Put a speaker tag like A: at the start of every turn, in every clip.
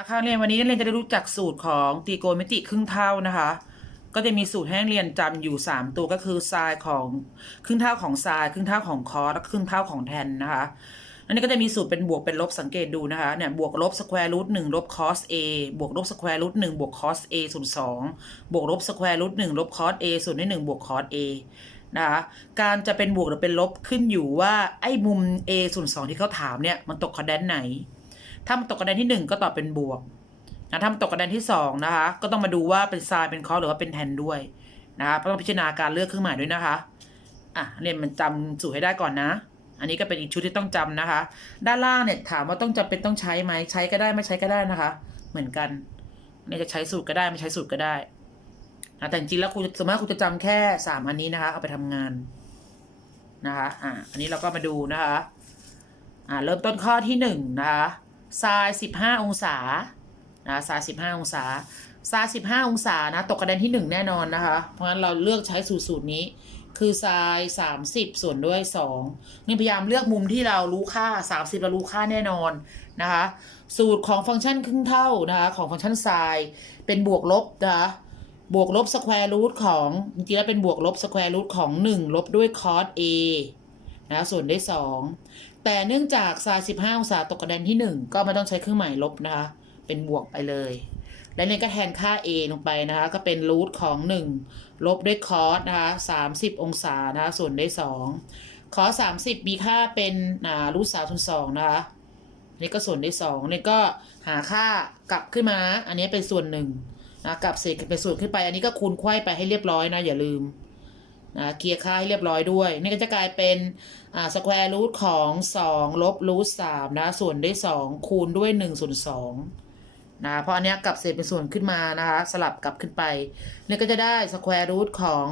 A: นะคะเรียนวันนี้นักเรียนจะได้รู้จักสูตรของตรีโกณมิติครึ่งเท่านะคะ ก็จะมีสูตรให้เรียนจำอยู่ 3 ตัวก็คือไซน์ของครึ่งเท่าของไซน์ครึ่งเท่าของคอสและครึ่งเท่าของแทนนะคะอันนี้ก็จะมีสูตรเป็นบวกเป็นลบสังเกตดูนะคะเนี่ยบวกลบสแควร์รูทหนึ่งลบคอสเอบวกลบสแควร์รูทหนึ่งบวกคอสเอส่วนสองบวกลบสแควร์รูทหนึ่งลบคอสเอส่วนที่หนึ่งบวกคอสเอนะคะการจะเป็นบวกหรือเป็นลบขึ้นอยู่ว่าไอ้มุม a ส่วนสองที่เขาถามเนี่ยมันตกคะแนนไหน ถ้ามันตกคะแนนที่หนึ่งก็ตอบเป็นบวกนะถ้ามันตกคะแนนที่สองนะคะ ก็ต้องมาดูว่าเป็นซน์เป็นคอหรือว่าเป็นแทนด้วยนะคะต้องพิจารณาการเลือกเครื่องหมายด้วยนะคะอะเรียนมันจำสูตรให้ได้ก่อนนะ อันนี้ก็เป็นอีกชุดที่ต้องจำนะคะ ด้านล่างเนี่ยถามว่าต้องจำเป็นต้องใช้ไหมใช้ก็ได้ไม่ใช้ก็ได้นะคะ เหมือนกันเนี่ยจะใช้สูตรก็ได้ไม่ใช้สูตรก็ได้นะแต่จริงๆแล้วครูสมมติครูจะจำแค่สามอันนี้นะคะ เอาไปทำงานนะคะอ่าอันนี้เราก็มาดูนะคะอ่าเริ่มต้นข้อที่หนึ่งนะคะ ไซน์สิบห้าองศานะไซน์สิบห้าองศาไซน์สิบห้าองศานะตกคะแนนที่หนึ่งแน่นอนนะคะ เพราะฉะนั้นเราเลือกใช้สูตรสูตรนี้ คือไซน์สามสิบส่วนด้วยสองนี่พยายามเลือกมุมที่เรารู้ค่าสามสิบเรารู้ค่าแน่นอนนะคะ สูตรของฟังก์ชันครึ่งเท่านะคะของฟังก์ชันไซน์เป็นบวกลบนะคะบวกลบสแควร์รูทของจริงๆแล้วเป็นบวกลบสแควร์รูทของหนึ่งลบด้วยคอส a นะส่วนได้สองแต่เนื่องจากซน์สิบห้าองศาตกกระเด็นที่หนึ่งก็ไม่ต้องใช้เครื่องหมายลบนะคะเป็นบวกไปเลย และเนี่ยก็แทนค่า a ลงไปนะคะก็เป็นรูทของ 1 ลบด้วยคอสนะคะ30 องศานะคะส่วนได้2คอส30 มีค่าเป็นอ่ารูทสามส่วนสองนะคะนี่ก็ส่วนได้2นี่ก็หาค่ากลับขึ้นมา อันนี้เป็นส่วนหนึ่งนะกลับเศษเป็นส่วนขึ้นไป อันนี้ก็คูณไขว้ไปให้เรียบร้อยนะอย่าลืม นะเคลียร์ค่าให้เรียบร้อยด้วย นี่ก็จะกลายเป็นอ่าสแควร์รูทของ2ลบรูทสามนะ ส่วนด้วย 2 คูณด้วย1ส่วน2นะเพราะอันเนี้ยกลับเศษเป็นส่วนขึ้นมานะคะ สลับกลับขึ้นไป นี่ก็จะได้สแควร์รูทของ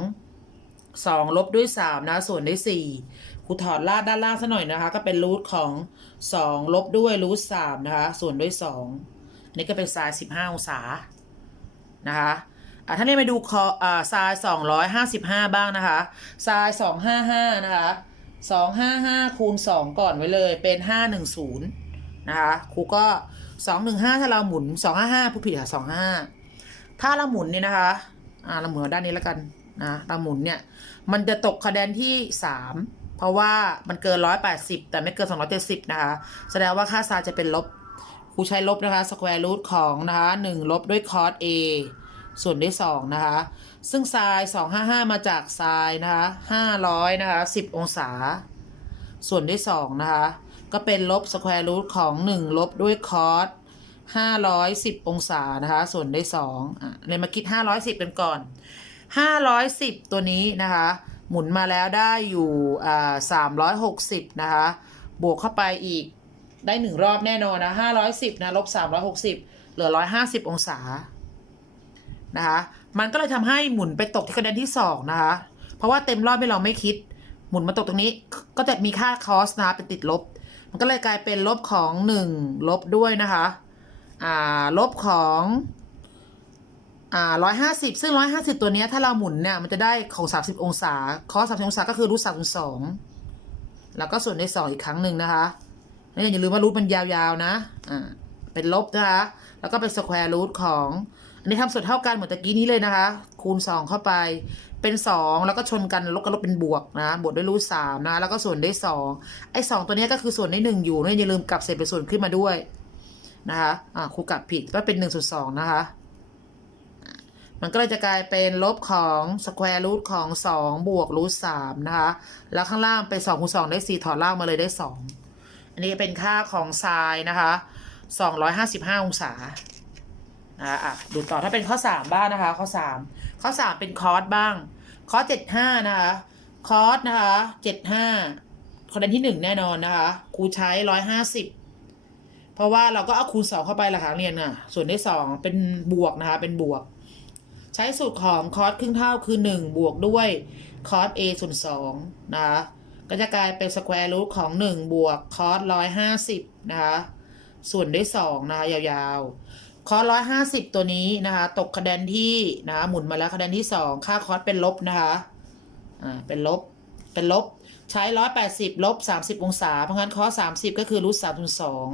A: 2ลบด้วย3นะ ส่วนด้วย4ครูถอดลาดด้านล่างซะหน่อยนะคะ ก็เป็นรูทของ2ลบด้วยรูท3นะคะ ส่วนด้วย2อันนี้ก็เป็นไซน์15 องศานะคะ อะถ้าเรียนไปดูคออ่าไซน์255บ้างนะคะไซน์255นะคะ255คูณ2ก่อนไว้เลยเป็น510นะคะครูก็สองหนึ่งห้าถ้าเราหมุนสองห้าห้าผู้ผิดค่ะสองห้าถ้าเราหมุนเนี่ยนะคะอ่าเราหมุนเอด้านนี้แล้วกันนะเราหมุนเนี่ยมันจะตกคะแนนที่สามเพราะว่ามันเกินร้อยแปดสิบแต่ไม่เกินสองร้อยเจ็ดสิบนะคะ แสดงว่าค่าซายจะเป็นลบครูใช้ลบนะคะสแควร์รูทของนะคะหนึ่งลบด้วยคอส a ส่วนด้วยสองนะคะ ซึ่งไซน์สองห้าห้ามาจากไซน์นะคะห้าร้อยนะคะสิบองศา ส่วนด้วยสองนะคะ ก็เป็นลบสแควร์รูทของ 1 ลบด้วยคอส510 องศานะคะ ส่วนด้2อะเลยมาคิด 510เป็นก่อน 510 ตัวนี้นะคะ หมุนมาแล้วได้อยู่อ่า360 นะคะ บวกเข้าไปอีกได้หนึ่งรอบแน่นอนนะ510 นะ ลบ 360 เหลือ 150 องศา นะคะมันก็เลยทำให้หมุนไปตกที่คะแนนที่2นะคะเพราะว่าเต็มรอบไม่เราไม่คิด หมุนมาตกตรงนี้ก็จะมีค่าคอสนะคะเป็นติดลบ มันก็เลยกลายเป็นลบของหนึ่งลบด้วยนะคะอ่าลบของอ่าร้อยห้าสิบซึ่งร้อยห้าสิบตัวนี้ถ้าเราหมุนเนี่ยมันจะได้ของสามสิบองศา คอสสามสิบองศาก็คือรูทสามส่วนสองแล้วก็ส่วนในสองอีกครั้งหนึ่งนะคะนี่อย่าลืมว่ารูทมันยาวๆนะอ่าเป็นลบนะคะแล้วก็เป็นสแควร์รูทของ อันทำส่วนเท่ากันเหมือนตะกี้นี้เลยนะคะ คูณสองเข้าไปเป็นสองแล้วก็ชนกันลบกับลบเป็นบวกนะบวกด้วยรูทสามนะแล้วก็ส่วนได้สองไอ้สองตัวนี้ก็คือส่วนได้หนึ่งอยู่นะอย่าลืมกลับเศษเป็นส่วนขึ้นมาด้วยนะคะอ่าครูกลับผิดก็เป็นหนึ่งส่วนสองนะคะ มันก็เลยจะกลายเป็นลบของสแควร์รูทของสองบวกรูทสามนะคะ แล้วข้างล่างเป็นสองคูณสองได้สี่ถอดล่างมาเลยได้สองอันนี้เป็นค่าของไซน์นะคะสองร้อยห้าสิบห้าองศา นะคะอะดูต่อถ้าเป็นข้อ 3 บ้างนะคะ ข้อ 3 ข้อ 3 เป็นคอร์สบ้าง คอร์ส75 นะคะ คอร์สนะคะ 75คะแนนที่ 1 แน่นอนนะคะ ครูใช้ 150 เพราะว่าเราก็เอาคูณ 2 เข้าไปละครั้งเรียนน่ะ ส่วนได้2เป็นบวกนะคะ เป็นบวก ใช้สูตรของคอร์สครึ่งเท่าคือ 1 บวกด้วยคอร์ส a ส่วน2นะคะ ก็จะกลายเป็นสแควร์รูทของ 1 บวกคอร์ส150 นะคะ ส่วนด้วย2นะคะยาวๆ คอร์สร้อยห้าสิบตัวนี้นะคะตกคะแนนที่นะคะหมุนมาแล้วคะแนนที่สองค่าคอร์สเป็นลบนะคะอ่าเป็นลบเป็นลบใช้ร้อยแปดสิบลบสามสิบองศาเพราะงั้นคอร์สสามสิบก็คือรูทสามส่วนสอง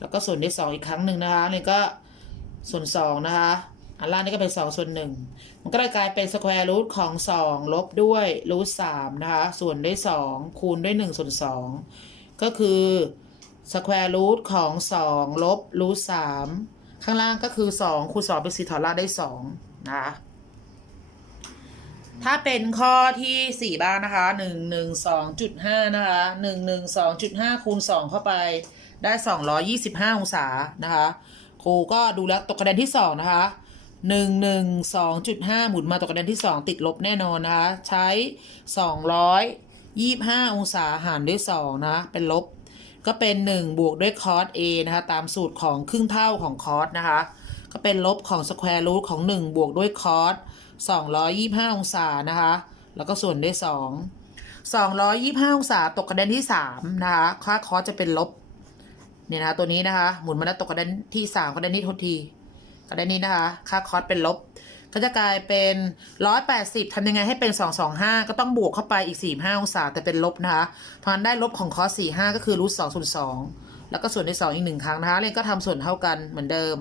A: แล้วก็ส่วนด้วยสองอีกครั้งหนึ่งนะคะนี่ก็ส่วนสองนะคะอันล่างนี่ก็เป็นสองส่วนหนึ่งมันก็เลยกลายเป็นสแควร์รูทของสองลบด้วยรูทสามนะคะส่วนด้วยสองคูณด้วยหนึ่งส่วนสองก็คือสแควร์รูทของสองลบรูทสาม ข้างล่างก็คือสองคูณสองเป็นสี่ถอนล่างได้สองนะคะถ้าเป็นข้อที่สี่บ้างนะคะหนึ่งหนึ่งสองจุดห้านะคะหนึ่งหนึ่งสองจุดห้าคูณสองเข้าไปได้สองร้อยี่สิบห้าองศานะคะครูก็ดูแล้วตกคะแนนที่สองนะคะหนึ่งหนึ่งสองจุดห้าหมุนมาตกคะแนนที่สองติดลบแน่นอนนะคะ ใช้สองร้อยยี่ห้าองศาหารด้วยสองนะ เป็นลบ ก็เป็นหนึ่งบวกด้วยคอส a นะคะตามสูตรของครึ่งเท่าของคอสนะคะก็เป็นลบของสแควร์รูทของ 1 บวกด้วยคอส225 องศานะคะแล้วก็ส่วนด้วย 2 225 องศาตกกระเด็นที่3นะคะค่าคอสจะเป็นลบเนี่ยนะคะตัวนี้นะคะหมุนมาแล้วตกกระเด็นที่3กระเด็นนี้โทษทีกระเด็นนี้นะคะค่าคอสเป็นลบ ก็จะกลายเป็น 180ทำยังไงให้เป็น 225 ก็ต้องบวกเข้าไปอีก 45 องศาแต่เป็นลบนะคะ เพราะนั้นได้ลบของคอส45 ก็คือรูท2ส่วน2แล้วก็ส่วนด้วย2อีกหนึ่งครั้งนะคะเรนก็ทำส่วนเท่ากันเหมือนเดิม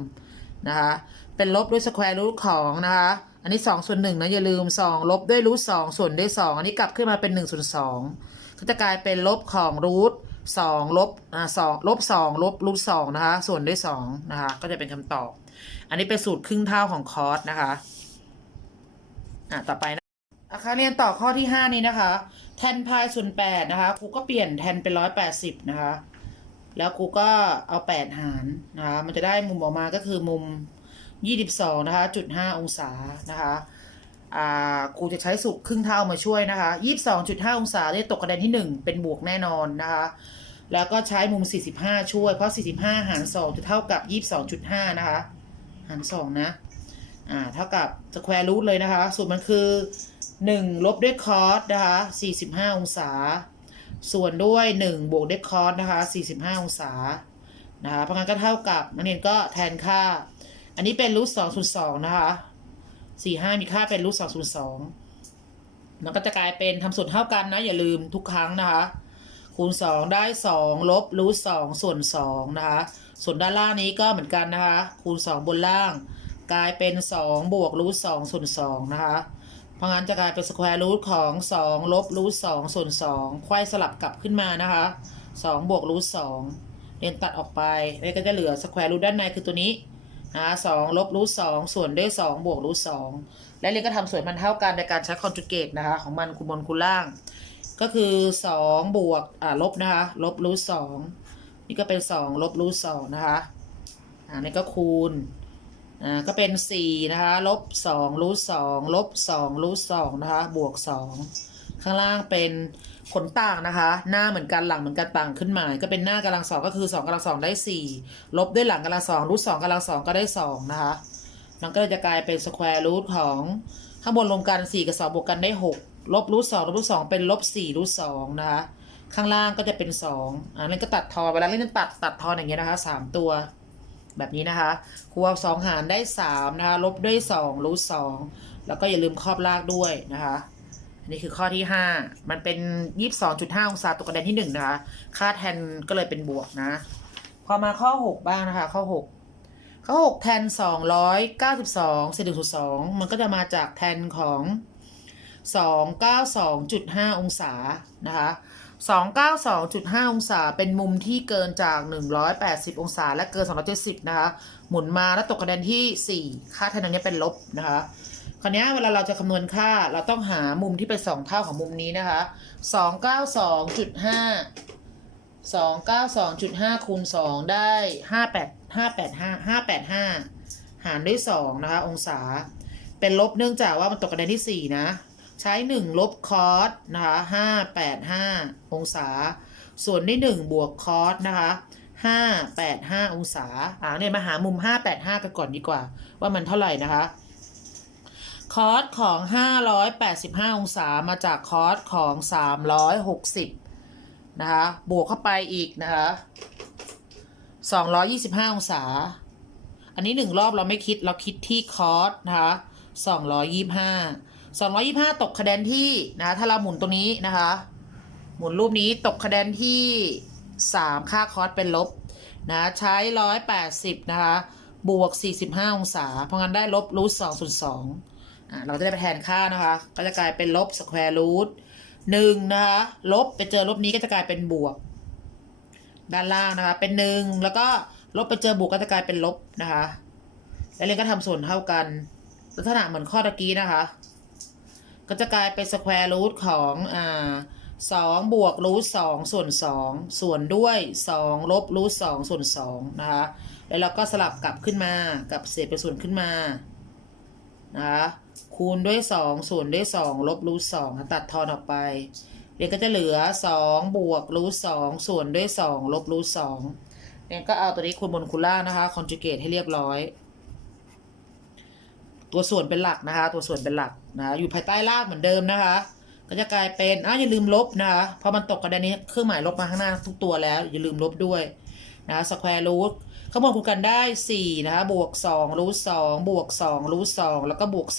A: นะคะ เป็นลบด้วยสแควร์รูทของนะคะ อันนี้ 2 ส่วน1นะอย่าลืม 2 ลบด้วยรูท2ส่วนด้วย 2 อันนี้กลับขึ้นมาเป็น1ส่วน2ก็จะกลายเป็นลบของรูท2ลบอ่า2ลบ2ลบรูท2นะคะ ส่วนด้วย2นะคะ ก็จะเป็นคำตอบ อันนี้เป็นสูตรครึ่งเท่าของคอสนะคะ อะต่อไปนะอาคาเรียนต่อข้อที่ 5 นี้นะคะแทนพายส่วน8นะคะครูก็เปลี่ยนแทนเป็น180นะคะ แล้วครูก็เอา8หารนะคะมันจะได้มุมออกมาก็คือมุม22นะคะจุด5องศานะคะอ่าครูจะใช้สูตรครึ่งเท่ามาช่วยนะคะ22.5องจุดห้าองศาได้ตกคะแนนที่1เป็นบวกแน่นอนนะคะ แล้วก็ใช้มุม45ช่วยเพราะ45หาร2จะเท่ากับ22.5นะคะ หาร2นะ อ่าเท่ากับสแควร์รูทเลยนะคะ สูตรมันคือ 1 ลบด้วยคอสนะคะ45 องศา ส่วนด้วย 1 บวกด้วยคอสนะคะ45 องศานะคะเพราะงั้นก็เท่ากับนักเรียนก็แทนค่า อันนี้เป็นรูท2ส่วน2นะคะ45มีค่าเป็นรูท2ส่วน2มันก็จะกลายเป็นทำส่วนเท่ากันนะอย่าลืมทุกครั้งนะคะ คูณ 2 ได้ 2 ลบรูท2ส่วน2นะคะ ส่วนด้านล่างนี้ก็เหมือนกันนะคะ คูณ 2 บนล่าง กลายเป็น 2 บวกรูท2ส่วน2นะคะ เพราะงั้นจะกลายเป็นสแควร์รูทของ2ลบรูท2ส่วน2ไขว้สลับกลับขึ้นมานะคะ2บวกรูท2เรียนตัดออกไปแล้วก็จะเหลือสแควร์รูทด้านในคือตัวนี้นะสองลบรูท2ส่วนด้วย2บวกรูท2และเรียนก็ทำส่วนมันเท่ากันในการใช้คอนจูเกตนะคะ ของมันคูณบนคูณล่าง ก็คือ2บวกอ่าลบนะคะลบรูท2นี่ก็เป็น2ลบรูท2นะคะอ่านี่ก็คูณ อ่าก็เป็น4นะคะลบ2รูท2ลบ2รูท2นะคะบวก2ข้างล่างเป็นผลต่างนะคะ หน้าเหมือนกันหลังเหมือนกันต่างขึ้นมา ก็เป็นหน้ากำลังสองก็คือ2กำลังสองได้4ลบด้วยหลังกำลังสองรูท2กำลังสองก็ได้2นะคะมันก็จะกลายเป็นสแควร์รูทของข้างบนรวมกัน4กับ2บวกกันได้6ลบรูท2ลบรูท2เป็นลบ4รูท2นะคะข้างล่างก็จะเป็น2อ่าเล่นก็ตัดทอเวลาเล่นตัดตัดทออย่างเงี้ยนะคะสามตัว แบบนี้นะคะครูเอาสองหารได้สามนะคะลบด้วยสองรูทสองแล้วก็อย่าลืมครอบลากด้วยนะคะอันนี้คือข้อที่ห้ามันเป็นยี่สิบสองจุดห้าองศาตกกระเด็นที่หนึ่งนะคะ ค่าแทนก็เลยเป็นบวกนะ พอมาข้อหกบ้างนะคะ ข้อหกข้อหกแทนสองร้อยเก้าสิบสองเศษหนึ่งส่วนสองมันก็จะมาจากแทนของสองเก้าสองจุดห้าองศานะคะ 292.5 องศา เป็นมุมที่เกินจาก 180 องศา และเกิน 270 นะคะ หมุนมาแล้วตกคะแนนที่ 4 ค่าแทนตรงนี้เป็นลบนะคะ คราวนี้เวลาเราจะคำนวณค่า เราต้องหามุมที่เป็น 2 เท่าของมุมนี้นะคะ 292.5 292.5คูณ2ได้ 58 585 585 หารด้วย 2 นะคะ องศา เป็นลบเนื่องจากว่ามันตกคะแนนที่ 4 นะ ใช้ 1 ลบคอสนะคะ585องศา ส่วนด้วย1บวกคอสนะคะ585องศาอ่าเนี่ยมาหามุม585กันก่อนดีกว่า ว่ามันเท่าไหร่นะคะคอสของ 585 องศามาจากคอสของ 360 นะคะ บวกเข้าไปอีกนะคะ 225 องศา อันนี้หนึ่งรอบเราไม่คิดเราคิดที่คอสนะคะ 225 225 ตกคะแนนที่นะคะถ้าเราหมุนตรงนี้นะคะ หมุนรูปนี้ตกคะแนนที่ 3 ค่าคอสเป็นลบนะใช้ร้อยแปดสิบนะคะ บวกสี่สิบห้าองศา เพราะงั้นได้ลบรูทสองส่วนสองอะเราจะได้ไปแทนค่านะคะ ก็จะกลายเป็นลบสแควร์รูทหนึ่งนะคะลบไปเจอลบนี้ก็จะกลายเป็นบวก ด้านล่างนะคะ เป็นหนึ่งแล้วก็ลบไปเจอบวกก็จะกลายเป็นลบนะคะ แล้วเรียนก็ทำส่วนเท่ากัน ลักษณะเหมือนข้อตะกี้นะคะ ก็จะกลายเป็นสแควร์รูทของอ่าสองบวกรูทสองส่วนสองส่วนด้วยสองลบรูทสองส่วนสองนะคะแล้วเราก็สลับกลับขึ้นมากับเศษเป็นส่วนขึ้นมานะคะคูณด้วยสองส่วนด้วยสองลบรูทสองตัดทอนออกไปเรียนก็จะเหลือสองบวกรูทสองส่วนด้วยสองลบรูทสองเรียนก็เอาตัวนี้คูณบนคูณล่างนะคะคอนจูเกตให้เรียบร้อย ตัวส่วนเป็นหลักนะคะ ตัวส่วนเป็นหลักนะะอยู่ภายใต้รากเหมือนเดิมนะคะ ก็จะกลายเป็นอ้าวอย่าลืมลบนะคะพราะมันตกกระดานนี้เครื่องหมายลบมาข้างหน้าทุกตัวแล้ว อย่าลืมลบด้วยนะะสแควร์รูทข้างบนคูณกันได้4นะคะบวก2รูท2บวก2รูท2แล้วก็บวก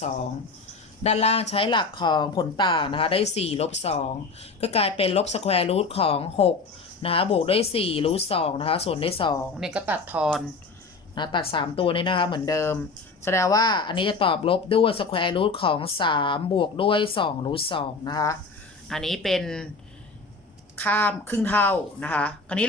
A: 2 ด้านล่างใช้หลักของผลต่างนะคะ ได้ 4 ลบ 2 ก็กลายเป็นลบสแควร์รูทของ6นะคะบวกด้วย4รูท2นะคะส่วนด้วย2เนี่ยก็ตัดทอนนะตัด 3 ตัวนี้นะคะเหมือนเดิม แสดงว่าอันนี้จะตอบลบด้วยสแควร์รูทของ3บวกด้วย2รูท2นะคะ อันนี้เป็นข้ามครึ่งเท่านะคะ คราวนี้